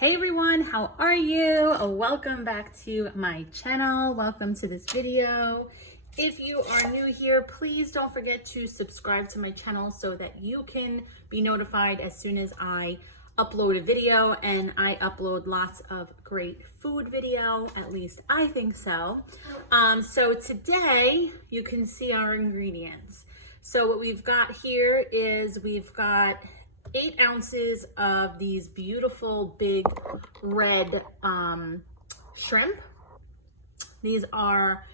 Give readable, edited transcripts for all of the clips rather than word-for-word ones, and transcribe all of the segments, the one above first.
Hey everyone, how are you? Welcome back to my channel. Welcome to this video. If you are new here, please don't forget to subscribe to my channel so that you can be notified as soon as I upload a video, and I upload lots of great food video, at least I think so. So today you can see our ingredients. So what we've got here is we've got 8 ounces of these beautiful big red shrimp. These are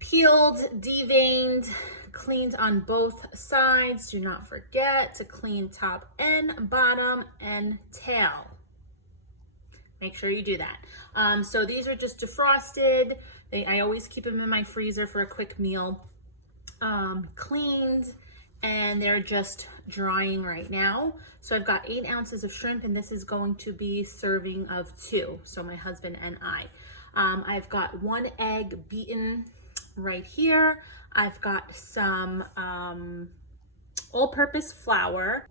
peeled, deveined, cleaned on both sides. Do not forget to clean top and bottom and tail. Make sure you do that. So these are just defrosted. I always keep them in my freezer for a quick meal. Cleaned, and they're just drying right now. So I've got 8 ounces of shrimp, and this is going to be serving of 2. So my husband and I. I've got 1 egg beaten right here. I've got some all-purpose flour.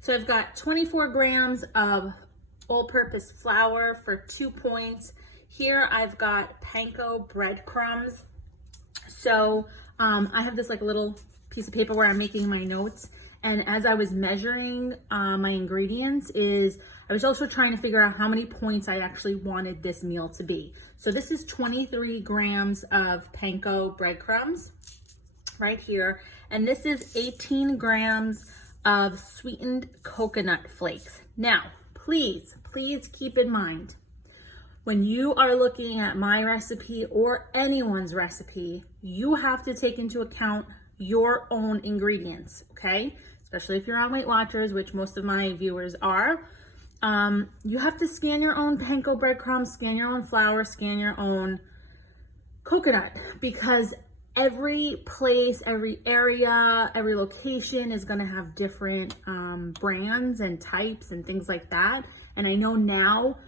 So I've got 24 grams of all-purpose flour for 2 points. Here I've got panko breadcrumbs. So I have this like little piece of paper where I'm making my notes, and as I was measuring my ingredients, I was also trying to figure out how many points I actually wanted this meal to be. So this is 23 grams of panko breadcrumbs right here, and this is 18 grams of sweetened coconut flakes. Now, please keep in mind, when you are looking at my recipe or anyone's recipe, you have to take into account your own ingredients, okay? Especially if you're on Weight Watchers, which most of my viewers are. You have to scan your own panko breadcrumbs, scan your own flour, scan your own coconut, because every place, every area, every location is gonna have different brands and types and things like that. And I know now,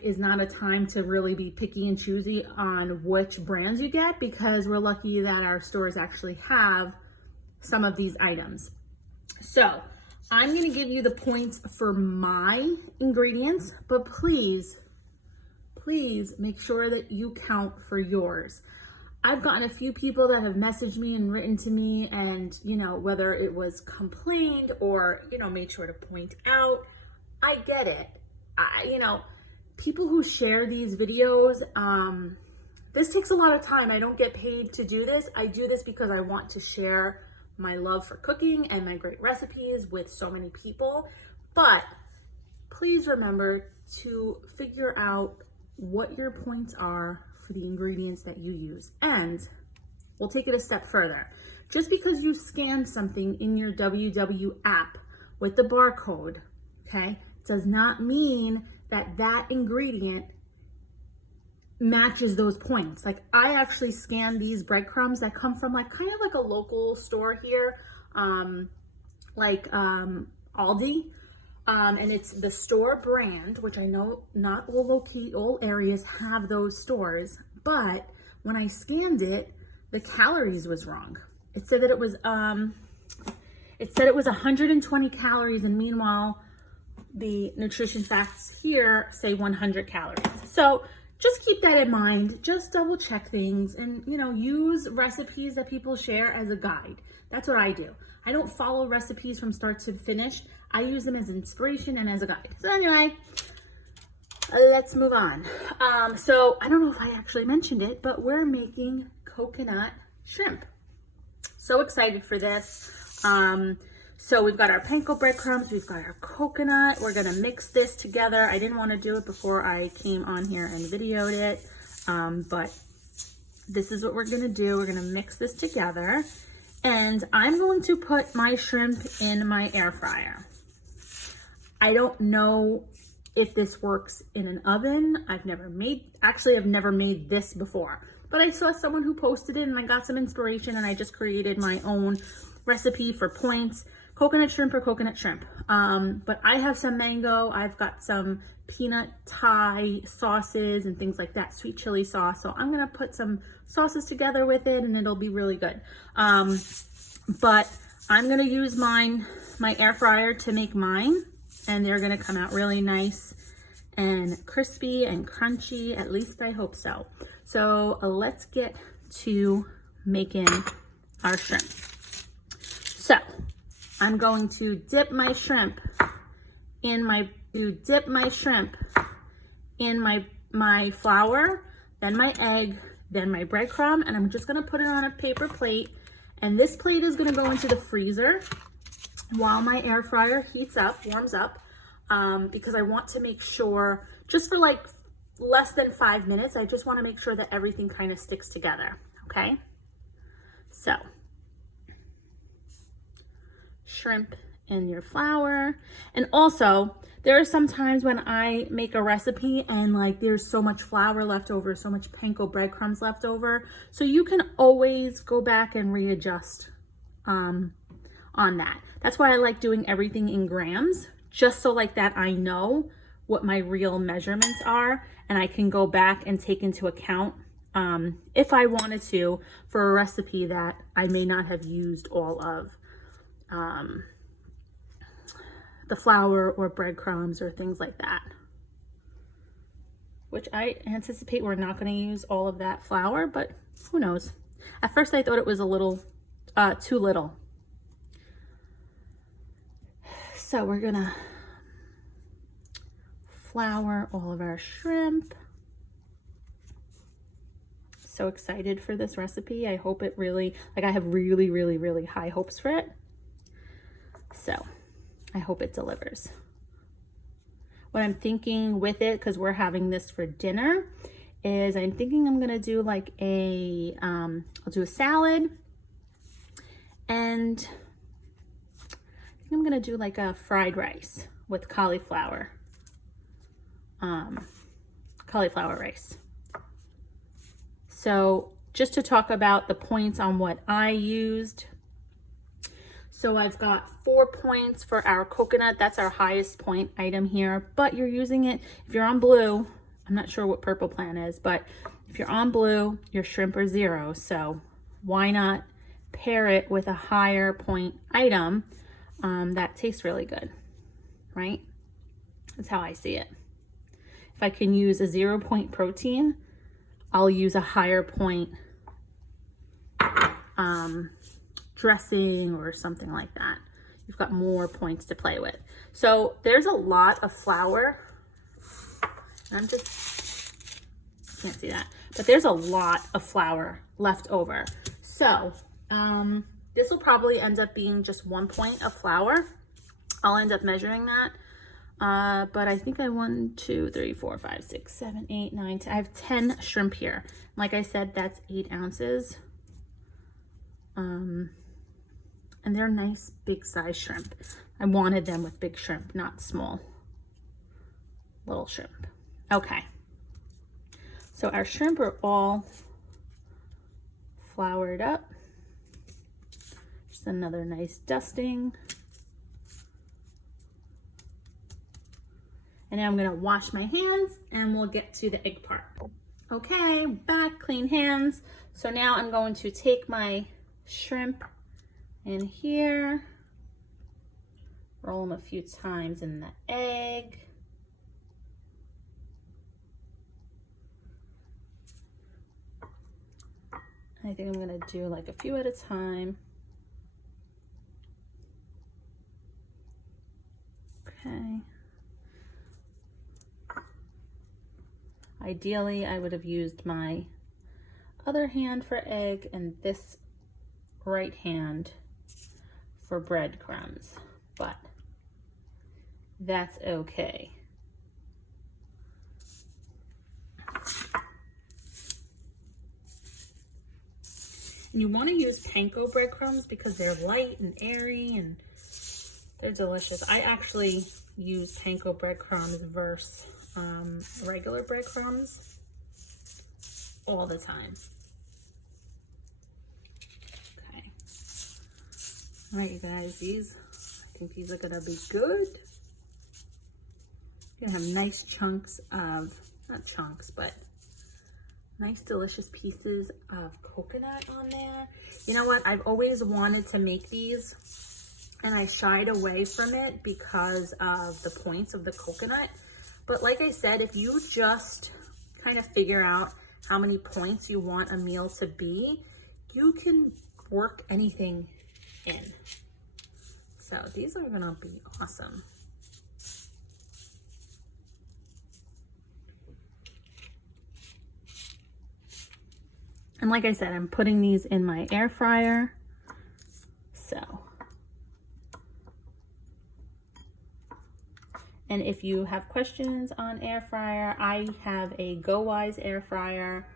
is not a time to really be picky and choosy on which brands you get, because we're lucky that our stores actually have some of these items. So I'm going to give you the points for my ingredients, but please make sure that you count for yours. I've gotten a few people that have messaged me and written to me, and whether it was complained or made sure to point out. I get it. People who share these videos, this takes a lot of time. I don't get paid to do this. I do this because I want to share my love for cooking and my great recipes with so many people. But please remember to figure out what your points are for the ingredients that you use. And we'll take it a step further. Just because you scan something in your WW app with the barcode, okay, does not mean that ingredient matches those points. I actually scanned these breadcrumbs that come from kind of like a local store here, Aldi, and it's the store brand, which I know not all areas have those stores, but when I scanned it, the calories was wrong. It said that it was 120 calories, and meanwhile, the nutrition facts here say 100 calories. So just keep that in mind. Just double check things, and use recipes that people share as a guide. That's what I do. I don't follow recipes from start to finish. I use them as inspiration and as a guide. So anyway, let's move on. So I don't know if I actually mentioned it, but we're making coconut shrimp. So excited for this. So we've got our panko breadcrumbs, we've got our coconut. We're gonna mix this together. I didn't wanna do it before I came on here and videoed it, but this is what we're gonna do. We're gonna mix this together, and I'm going to put my shrimp in my air fryer. I don't know if this works in an oven. I've never made this before, but I saw someone who posted it and I got some inspiration, and I just created my own recipe for points. Coconut shrimp or coconut shrimp. But I have some mango. I've got some peanut Thai sauces and things like that, sweet chili sauce. So I'm gonna put some sauces together with it, and it'll be really good. But I'm gonna use my air fryer to make mine, and they're gonna come out really nice and crispy and crunchy. At least I hope so. So let's get to making our shrimp. So I'm going to dip my shrimp in my flour, then my egg, then my breadcrumb, and I'm just gonna put it on a paper plate. And this plate is gonna go into the freezer while my air fryer warms up, because I want to make sure, just for like less than 5 minutes, I just wanna make sure that everything kind of sticks together, okay? So, shrimp in your flour. And also, there are some times when I make a recipe and like there's so much flour left over, so much panko breadcrumbs left over. So you can always go back and readjust on that. That's why I like doing everything in grams, just so like that I know what my real measurements are, and I can go back and take into account if I wanted to for a recipe that I may not have used all of the flour or breadcrumbs or things like that, which I anticipate we're not going to use all of that flour, but who knows. At first I thought it was a little too little. So we're gonna flour all of our shrimp. So excited for this recipe. I hope it really, like, I have really, really, really high hopes for it. So I hope it delivers. What I'm thinking with it, because we're having this for dinner, is I'm thinking I'm gonna do like I'll do a salad, and I think I'm gonna do like a fried rice with cauliflower rice. So just to talk about the points on what I used. So I've got 4 points for our coconut. That's our highest point item here, but you're using it, if you're on blue, I'm not sure what purple plan is, but if you're on blue, your shrimp are 0. So why not pair it with a higher point item that tastes really good, right? That's how I see it. If I can use a 0 point protein, I'll use a higher point dressing or something like that. You've got more points to play with. So there's a lot of flour. I'm just, can't see that, but there's a lot of flour left over. So this will probably end up being just 1 point of flour. I'll end up measuring that. But I think I 1, 2, 3, 4, 5, 6, 7, 8, 9, 10. I have 10 shrimp here. Like I said, that's 8 ounces. And they're nice big size shrimp. I wanted them with big shrimp, not small little shrimp. Okay. So our shrimp are all floured up. Just another nice dusting. And now I'm gonna wash my hands and we'll get to the egg part. Okay, back, clean hands. So now I'm going to take my shrimp in here, roll them a few times in the egg. I think I'm gonna do like a few at a time. Okay. Ideally, I would have used my other hand for egg and this right hand for breadcrumbs, but that's okay. And you want to use panko breadcrumbs because they're light and airy and they're delicious. I actually use panko breadcrumbs versus regular breadcrumbs all the time. Okay. All right, you guys, I think these are gonna be good. You're gonna have nice chunks of, not chunks, but nice delicious pieces of coconut on there. You know what, I've always wanted to make these and I shied away from it because of the points of the coconut. But like I said, if you just kind of figure out how many points you want a meal to be, you can work anything in. So these are gonna be awesome. And like I said, I'm putting these in my air fryer. So, and if you have questions on air fryer, I have a GoWise air fryer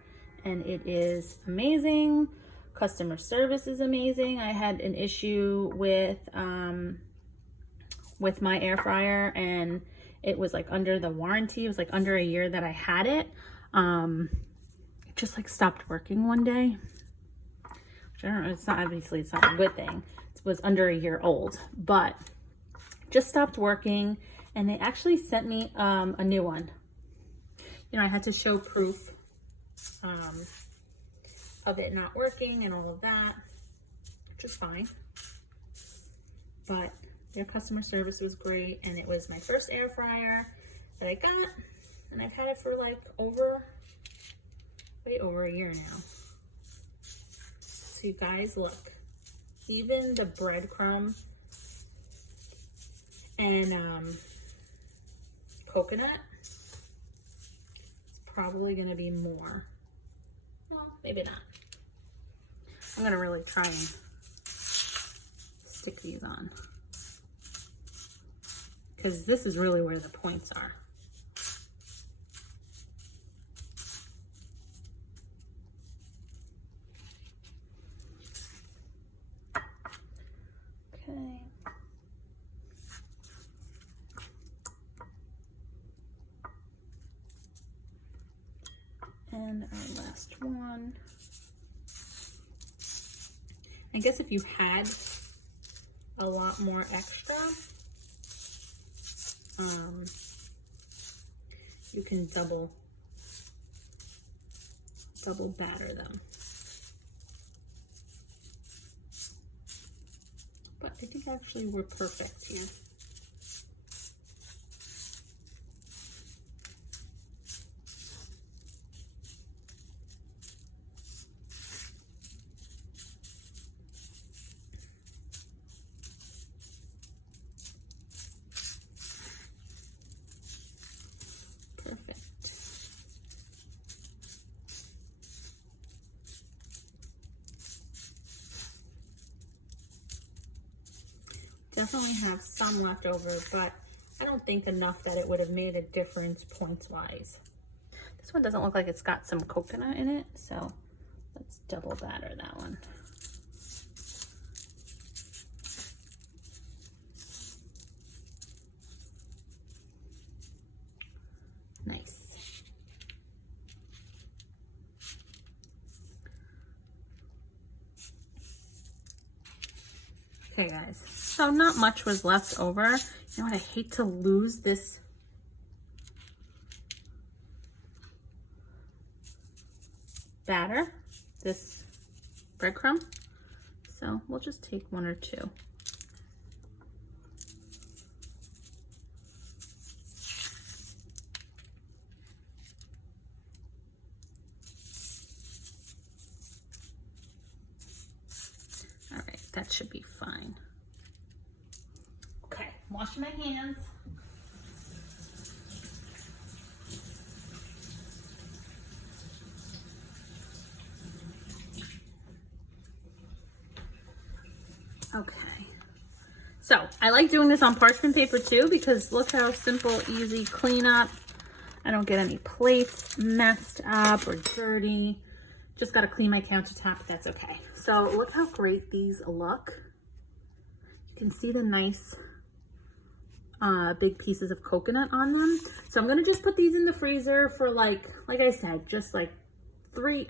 and it is amazing. Customer service is amazing. I had an issue with my air fryer and it was like under the warranty. It was like under a year that I had it. It just like stopped working one day. Which I don't know, it's not, obviously it's not a good thing. It was under a year old, but just stopped working and they actually sent me a new one. You know, I had to show proof of it not working and all of that, which is fine. But their customer service was great and it was my first air fryer that I got and I've had it for like way over a year now. So you guys, look, even the breadcrumb and coconut, it's probably gonna be more. Well, maybe not. I'm gonna really try and stick these on because this is really where the points are. Okay. And our last one. I guess if you had a lot more extra, you can double batter them. But I think actually we're perfect here. Perfect. Definitely have some left over, but I don't think enough that it would have made a difference points-wise. This one doesn't look like it's got some coconut in it, so let's double batter that one. Nice. Okay guys, so not much was left over. You know what, I hate to lose this batter, this breadcrumb. So we'll just take one or two. All right, that should be fine. Okay, washing my hands. Okay, so I like doing this on parchment paper too because look how simple, easy cleanup. I don't get any plates messed up or dirty. Just got to clean my countertop, but that's okay. So look how great these look. You can see the nice big pieces of coconut on them. So I'm going to just put these in the freezer for like I said, just like 3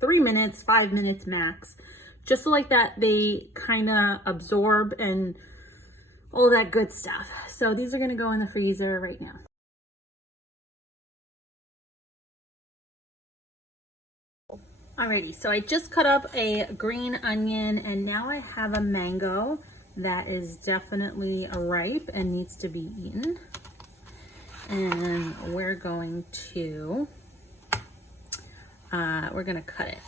minutes, 5 minutes max. Just so like that they kind of absorb and all that good stuff. So these are going to go in the freezer right now. Alrighty, so I just cut up a green onion and now I have a mango that is definitely ripe and needs to be eaten. and we're going to cut it.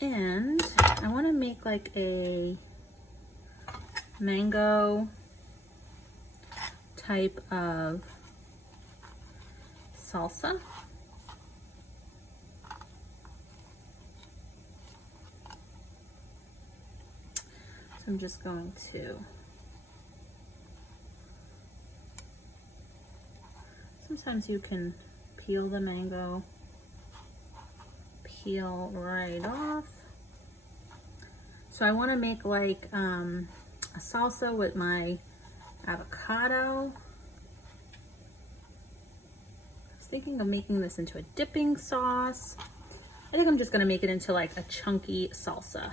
And I want to make like a mango type of salsa. So I'm just going to, sometimes you can peel the mango, peel right off. So I want to make like a salsa with my avocado. I was thinking of making this into a dipping sauce. I think I'm just going to make it into like a chunky salsa.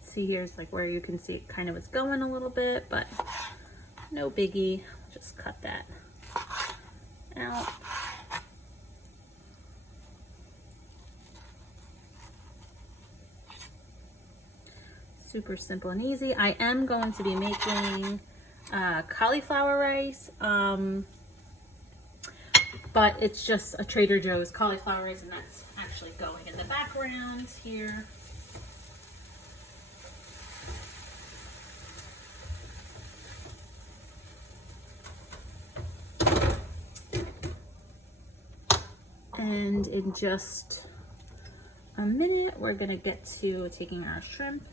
See, here's like where you can see it kind of is going a little bit, but no biggie. Just cut that out. Super simple and easy. I am going to be making cauliflower rice, but it's just a Trader Joe's cauliflower rice, and that's actually going in the background here. And in just a minute, we're gonna get to taking our shrimp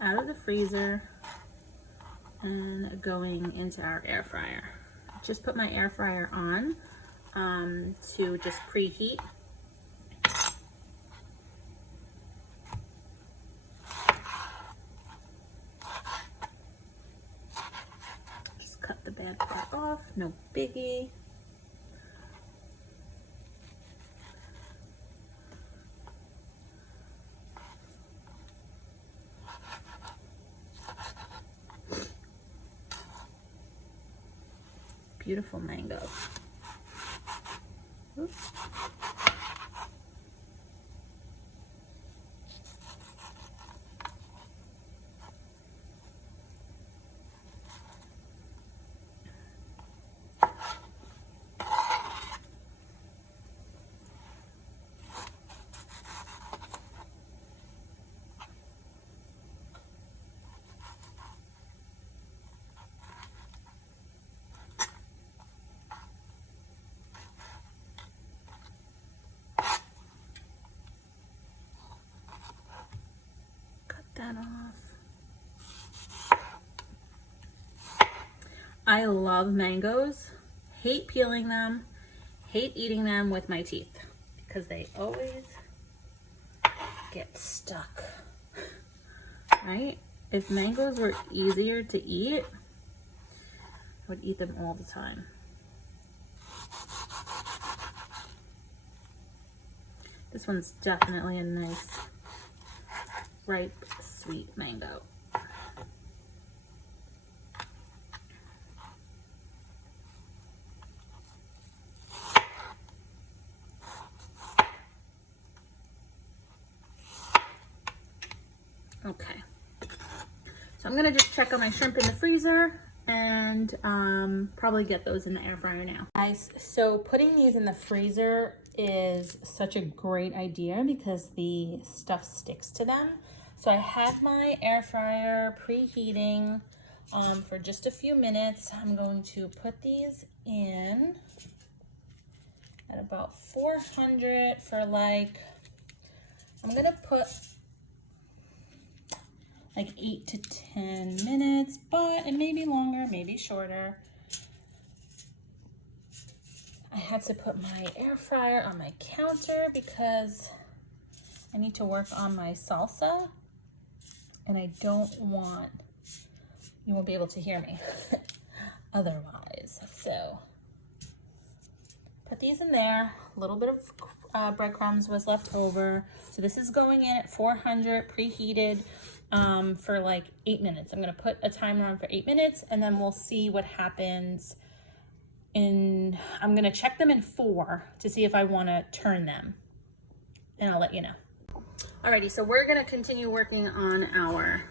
out of the freezer and going into our air fryer. Just put my air fryer on to just preheat. Just cut the bad part off, no biggie. Beautiful mango. Oops. That off. I love mangoes. Hate peeling them. Hate eating them with my teeth because they always get stuck. Right? If mangoes were easier to eat, I would eat them all the time. This one's definitely a nice ripe sweet mango. Okay, so I'm gonna just check on my shrimp in the freezer and probably get those in the air fryer now. Guys, so putting these in the freezer is such a great idea because the stuff sticks to them. So I have my air fryer preheating for just a few minutes. I'm going to put these in at about 400 for like, I'm gonna put like 8 to 10 minutes, but it may be longer, maybe shorter. I had to put my air fryer on my counter because I need to work on my salsa and I don't want, you won't be able to hear me otherwise. So put these in there. A little bit of breadcrumbs was left over. So this is going in at 400 preheated for like 8 minutes. I'm gonna put a timer on for 8 minutes and then we'll see what happens. I'm gonna check them in 4 to see if I wanna turn them and I'll let you know. Alrighty, so we're gonna continue working on our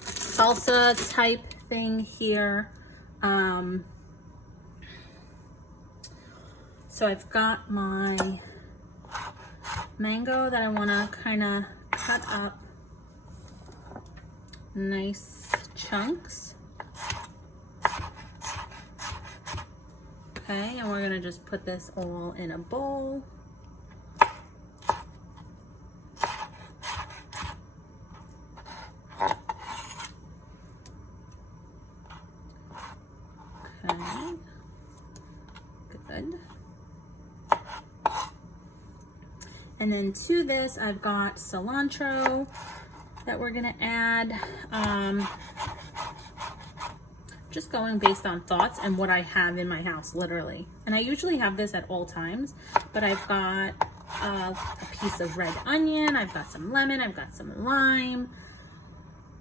salsa type thing here. So I've got my mango that I wanna kinda cut up nice chunks. Okay, and we're gonna just put this all in a bowl. Okay, good. And then to this, I've got cilantro that we're gonna add. Just going based on thoughts and what I have in my house, literally. And I usually have this at all times, but I've got a piece of red onion, I've got some lemon, I've got some lime,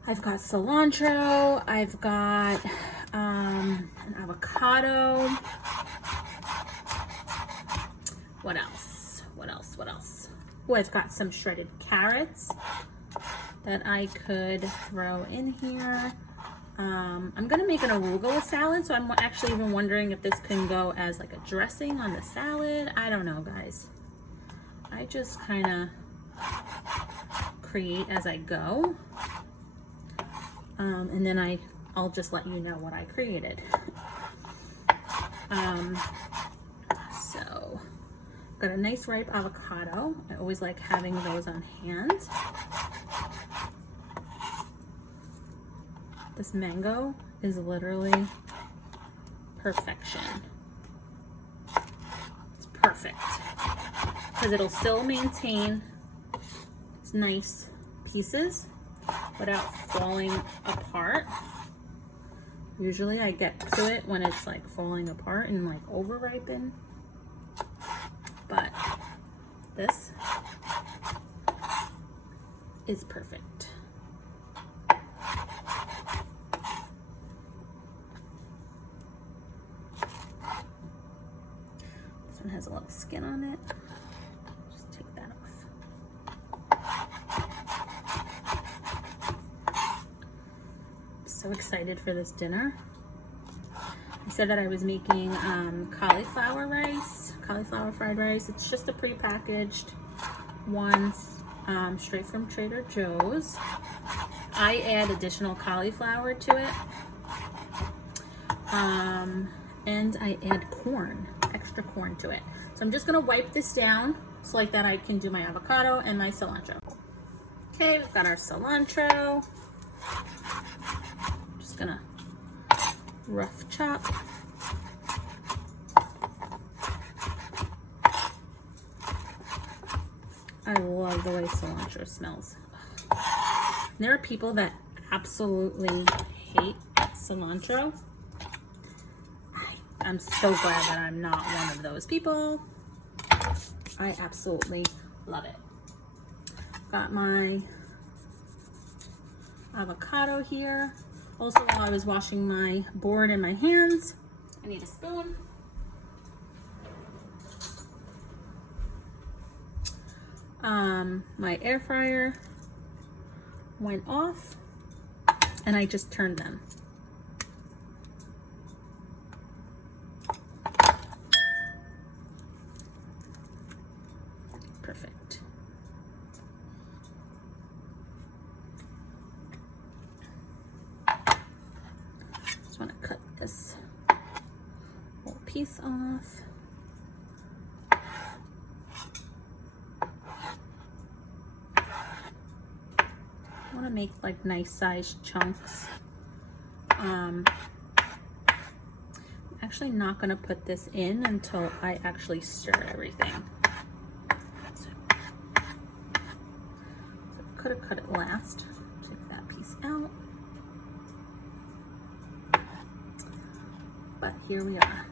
I've got cilantro, I've got an avocado. What else? What else? What else? Oh, I've got some shredded carrots that I could throw in here. I'm gonna make an arugula salad, so I'm actually even wondering if this can go as like a dressing on the salad. I don't know, guys. I just kind of create as I go. And then I'll just let you know what I created. So, got a nice ripe avocado. I always like having those on hand. This mango is literally perfection. It's perfect because it'll still maintain its nice pieces without falling apart. Usually I get to it when it's like falling apart and like over ripened, but this is perfect. This one has a little skin on it. Just take that off. I'm so excited for this dinner. I said that I was making cauliflower fried rice. It's just a prepackaged one straight from Trader Joe's. I add additional cauliflower to it. And I add corn, extra corn to it. So I'm just gonna wipe this down so like that I can do my avocado and my cilantro. Okay, we've got our cilantro. Just gonna rough chop. I love the way cilantro smells. There are people that absolutely hate cilantro. I'm so glad that I'm not one of those people. I absolutely love it. Got my avocado here. Also, while I was washing my board and my hands, I need a spoon. My air fryer went off and I just turned them. Perfect. Just want to cut this whole piece off. I want to make like nice sized chunks. I'm actually not going to put this in until I actually stir everything. So I could have cut it last. Take that piece out. But here we are.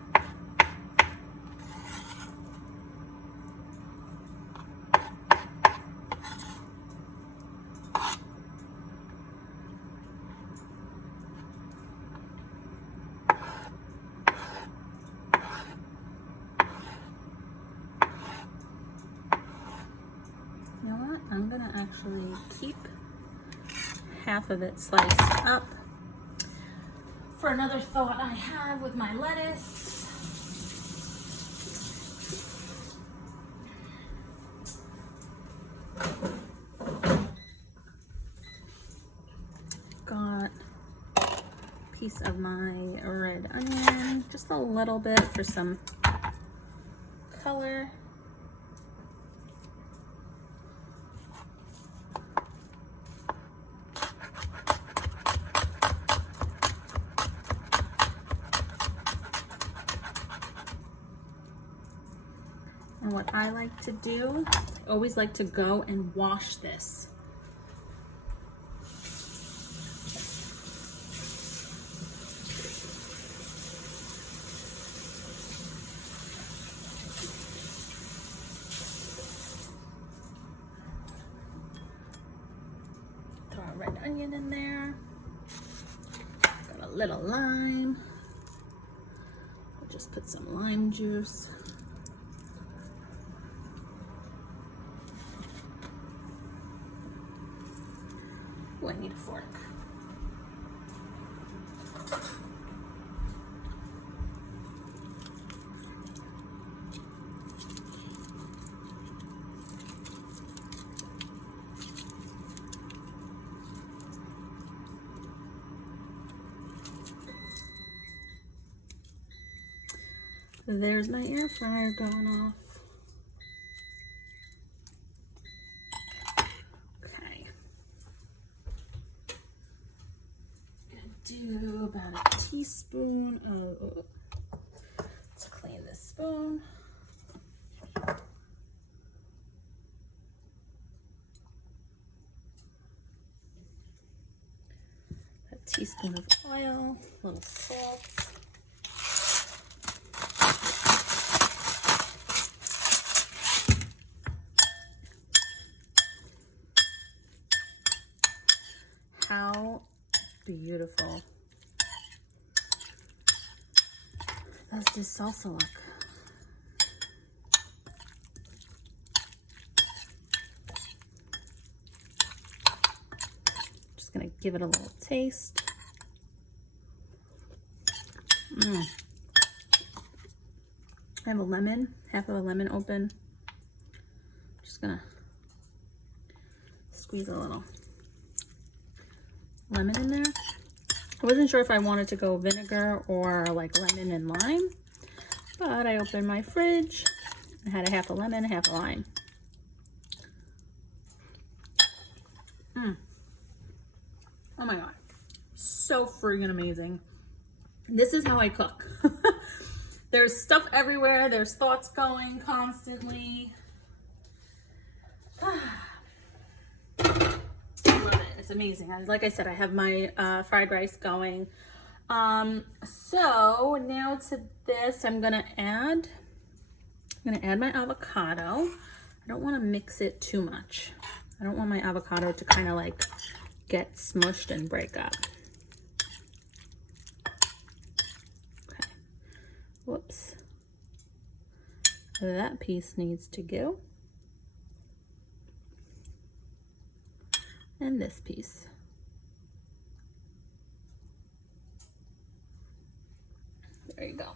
You know what? I'm gonna actually keep half of it sliced up for another thought I have with my lettuce. Got a piece of my red onion, just a little bit for some color. And what I like to do, I always like to go and wash this. Throw a red onion in there. Got a little lime. I'll just put some lime juice. Oh, I need a fork. There's my air fryer going off. Okay. Gonna do about a teaspoon of, let's clean this spoon. A teaspoon of oil, a little salt. How beautiful does this salsa look? Just gonna give it a little taste. I have a lemon, half of a lemon open. Just gonna squeeze a little lemon in there. I wasn't sure if I wanted to go vinegar or like lemon and lime, but I opened my fridge. I had a half a lemon, half a lime. Oh my God, so friggin' amazing. This is how I cook. There's stuff everywhere. There's thoughts going constantly. It's amazing. Like I said, I have my fried rice going. So now to this, I'm gonna add my avocado. I don't want to mix it too much. I don't want my avocado to kind of like get smushed and break up. Okay. Whoops. That piece needs to go. And this piece. There you go.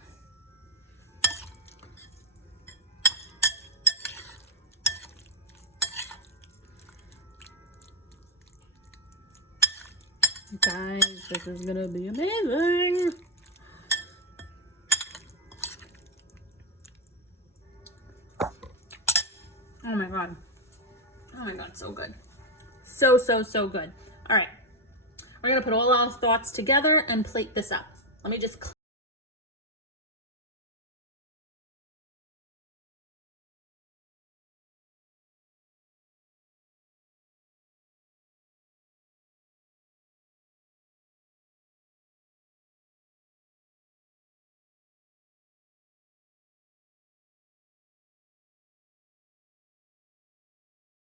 Guys, this is gonna be amazing. Oh my God. Oh my God, so good. So good. All right, we're gonna put all our thoughts together and plate this up. Let me just